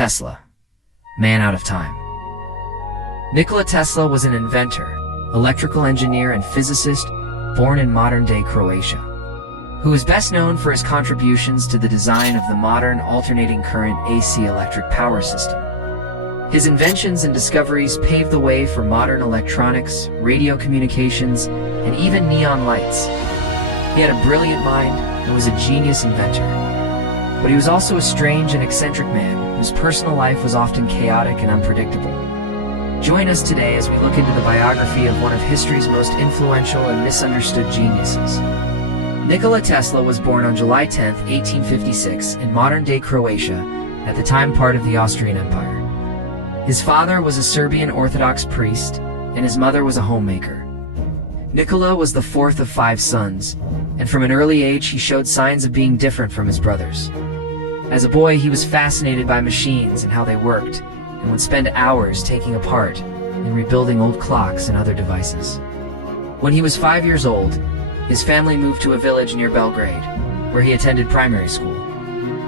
Tesla, man out of time. Nikola Tesla was an inventor, electrical engineer, and physicist born in modern-day Croatia, who is best known for his contributions to the design of the modern alternating current AC electric power system. His inventions and discoveries paved the way for modern electronics, radio communications, and even neon lights. He had a brilliant mind and was a genius inventor. But he was also a strange and eccentric man whose personal life was often chaotic and unpredictable. Join us today as we look into the biography of one of history's most influential and misunderstood geniuses. Nikola Tesla was born on July 10, 1856, in modern-day Croatia, at the time part of the Austrian Empire. His father was a Serbian Orthodox priest, and his mother was a homemaker. Nikola was the fourth of 5 sons, and from an early age he showed signs of being different from his brothers. As a boy, he was fascinated by machines and how they worked, and would spend hours taking apart and rebuilding old clocks and other devices. When he was 5 years old, his family moved to a village near Belgrade, where he attended primary school.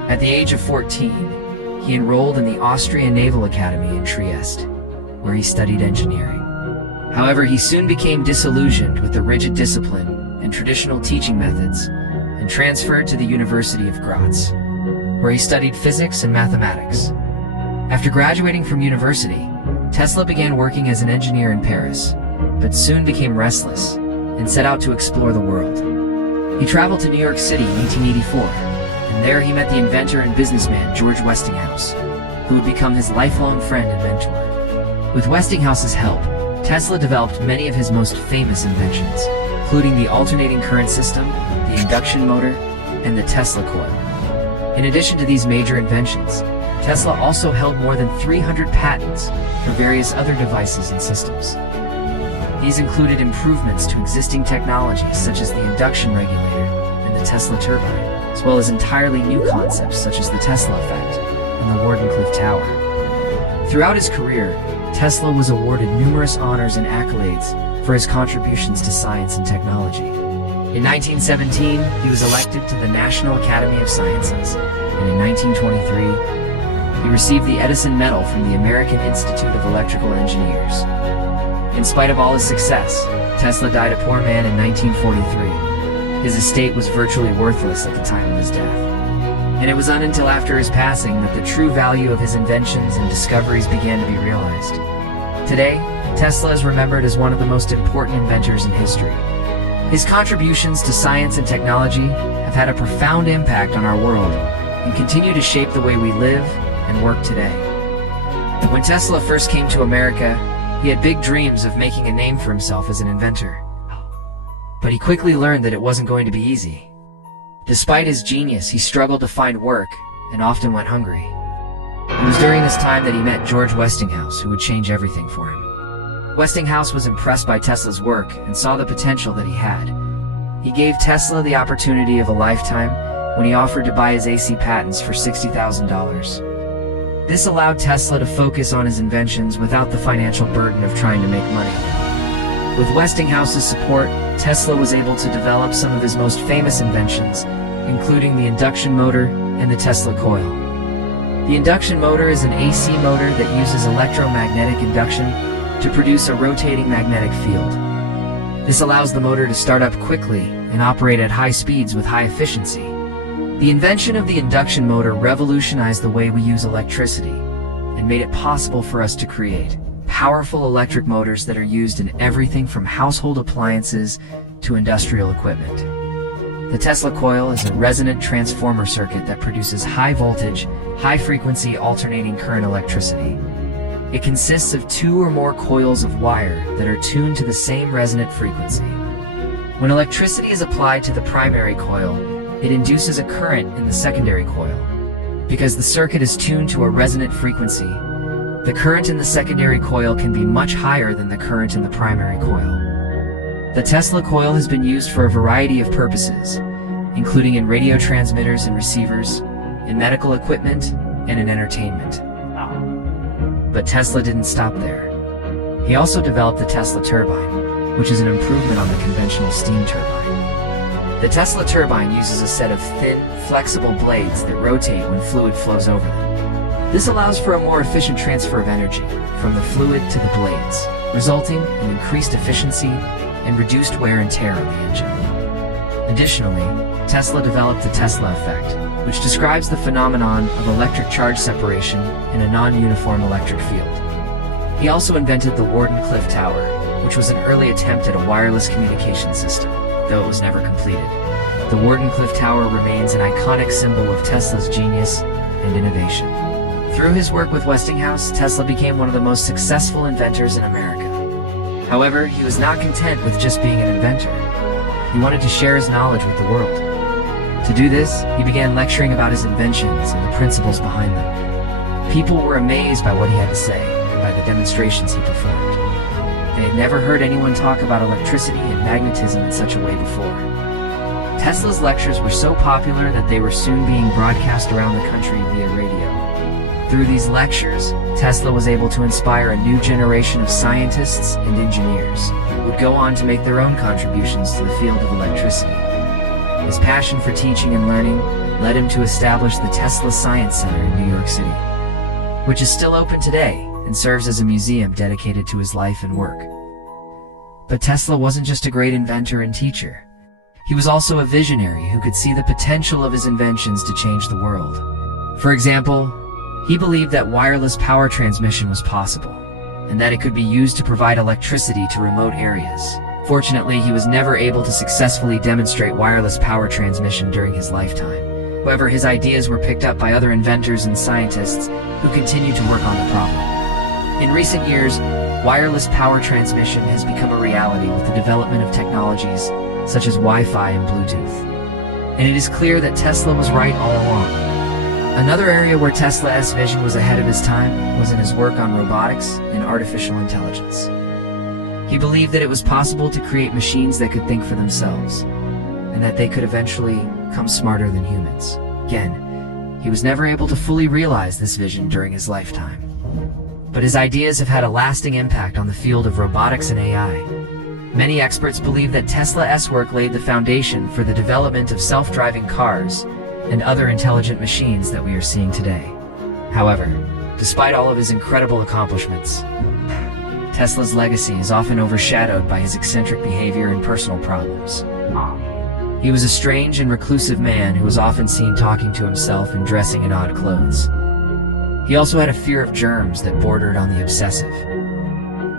At the age of 14, he enrolled in the Austrian Naval Academy in Trieste, where he studied engineering. However, he soon became disillusioned with the rigid discipline and traditional teaching methods and transferred to the University of Graz, where he studied physics and mathematics. After graduating from university, Tesla began working as an engineer in Paris, but soon became restless and set out to explore the world. He traveled to New York City in 1884, and there he met the inventor and businessman George Westinghouse, who would become his lifelong friend and mentor. With Westinghouse's help, Tesla developed many of his most famous inventions, including the alternating current system, the induction motor, and the Tesla coil. In addition to these major inventions, Tesla also held more than 300 patents for various other devices and systems. These included improvements to existing technologies such as the induction regulator and the Tesla turbine, as well as entirely new concepts such as the Tesla effect and the Wardenclyffe Tower. Throughout his career, Tesla was awarded numerous honors and accolades for his contributions to science and technology. In 1917, he was elected to the National Academy of Sciences, and in 1923, he received the Edison Medal from the American Institute of Electrical Engineers. In spite of all his success, Tesla died a poor man in 1943. His estate was virtually worthless at the time of his death. And it was not until after his passing that the true value of his inventions and discoveries began to be realized. Today, Tesla is remembered as one of the most important inventors in history. His contributions to science and technology have had a profound impact on our world and continue to shape the way we live and work today. When Tesla first came to America, he had big dreams of making a name for himself as an inventor. But he quickly learned that it wasn't going to be easy. Despite his genius, he struggled to find work and often went hungry. It was during this time that he met George Westinghouse, who would change everything for him. Westinghouse was impressed by Tesla's work and saw the potential that he had. He gave Tesla the opportunity of a lifetime when he offered to buy his AC patents for $60,000. This allowed Tesla to focus on his inventions without the financial burden of trying to make money. With Westinghouse's support, Tesla was able to develop some of his most famous inventions, including the induction motor and the Tesla coil. The induction motor is an AC motor that uses electromagnetic induction to produce a rotating magnetic field. This allows the motor to start up quickly and operate at high speeds with high efficiency. The invention of the induction motor revolutionized the way we use electricity and made it possible for us to create powerful electric motors that are used in everything from household appliances to industrial equipment. The Tesla coil is a resonant transformer circuit that produces high voltage, high frequency alternating current electricity. It consists of 2 or more coils of wire that are tuned to the same resonant frequency. When electricity is applied to the primary coil, it induces a current in the secondary coil. Because the circuit is tuned to a resonant frequency, the current in the secondary coil can be much higher than the current in the primary coil. The Tesla coil has been used for a variety of purposes, including in radio transmitters and receivers, in medical equipment, and in entertainment. But Tesla didn't stop there. He also developed the Tesla turbine, which is an improvement on the conventional steam turbine. The Tesla turbine uses a set of thin, flexible blades that rotate when fluid flows over them. This allows for a more efficient transfer of energy from the fluid to the blades, resulting in increased efficiency and reduced wear and tear on the engine. Additionally, Tesla developed the Tesla effect, which describes the phenomenon of electric charge separation in a non-uniform electric field. He also invented the Wardenclyffe Tower, which was an early attempt at a wireless communication system, though it was never completed. The Wardenclyffe Tower remains an iconic symbol of Tesla's genius and innovation. Through his work with Westinghouse, Tesla became one of the most successful inventors in America. However, he was not content with just being an inventor. He wanted to share his knowledge with the world. To do this, he began lecturing about his inventions and the principles behind them. People were amazed by what he had to say and by the demonstrations he performed. They had never heard anyone talk about electricity and magnetism in such a way before. Tesla's lectures were so popular that they were soon being broadcast around the country via radio. Through these lectures, Tesla was able to inspire a new generation of scientists and engineers who would go on to make their own contributions to the field of electricity. His passion for teaching and learning led him to establish the Tesla Science Center in New York City, which is still open today and serves as a museum dedicated to his life and work. But Tesla wasn't just a great inventor and teacher. He was also a visionary who could see the potential of his inventions to change the world. For example, he believed that wireless power transmission was possible, and that it could be used to provide electricity to remote areas. Fortunately, he was never able to successfully demonstrate wireless power transmission during his lifetime. However, his ideas were picked up by other inventors and scientists who continued to work on the problem. In recent years, wireless power transmission has become a reality with the development of technologies such as Wi-Fi and Bluetooth. And it is clear that Tesla was right all along. Another area where Tesla's vision was ahead of his time was in his work on robotics and artificial intelligence. He believed that it was possible to create machines that could think for themselves, and that they could eventually become smarter than humans. Again, he was never able to fully realize this vision during his lifetime. But his ideas have had a lasting impact on the field of robotics and AI. Many experts believe that Tesla's work laid the foundation for the development of self-driving cars and other intelligent machines that we are seeing today. However, despite all of his incredible accomplishments, Tesla's legacy is often overshadowed by his eccentric behavior and personal problems. He was a strange and reclusive man who was often seen talking to himself and dressing in odd clothes. He also had a fear of germs that bordered on the obsessive.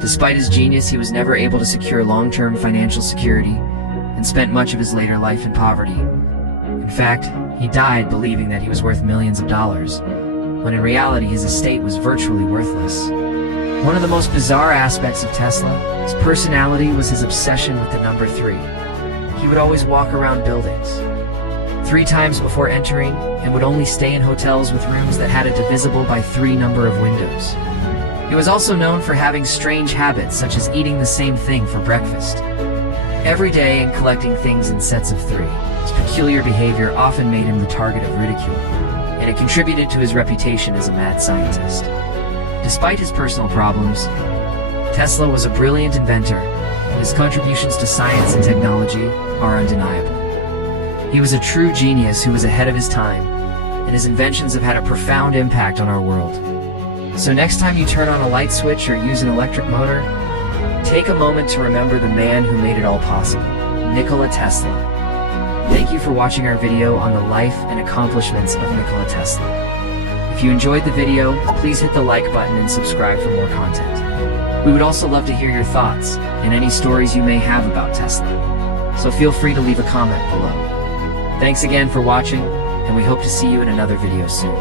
Despite his genius, he was never able to secure long-term financial security and spent much of his later life in poverty. In fact, he died believing that he was worth millions of dollars, when in reality his estate was virtually worthless. One of the most bizarre aspects of Tesla, his personality, was his obsession with the number 3. He would always walk around buildings 3 times before entering and would only stay in hotels with rooms that had a divisible by 3 number of windows. He was also known for having strange habits such as eating the same thing for breakfast every day and collecting things in sets of 3. His peculiar behavior often made him the target of ridicule, and it contributed to his reputation as a mad scientist. Despite his personal problems, Tesla was a brilliant inventor, and his contributions to science and technology are undeniable. He was a true genius who was ahead of his time, and his inventions have had a profound impact on our world. So next time you turn on a light switch or use an electric motor, take a moment to remember the man who made it all possible, Nikola Tesla. Thank you for watching our video on the life and accomplishments of Nikola Tesla. If you enjoyed the video, please hit the like button and subscribe for more content. We would also love to hear your thoughts and any stories you may have about Tesla, so feel free to leave a comment below. Thanks again for watching, and we hope to see you in another video soon.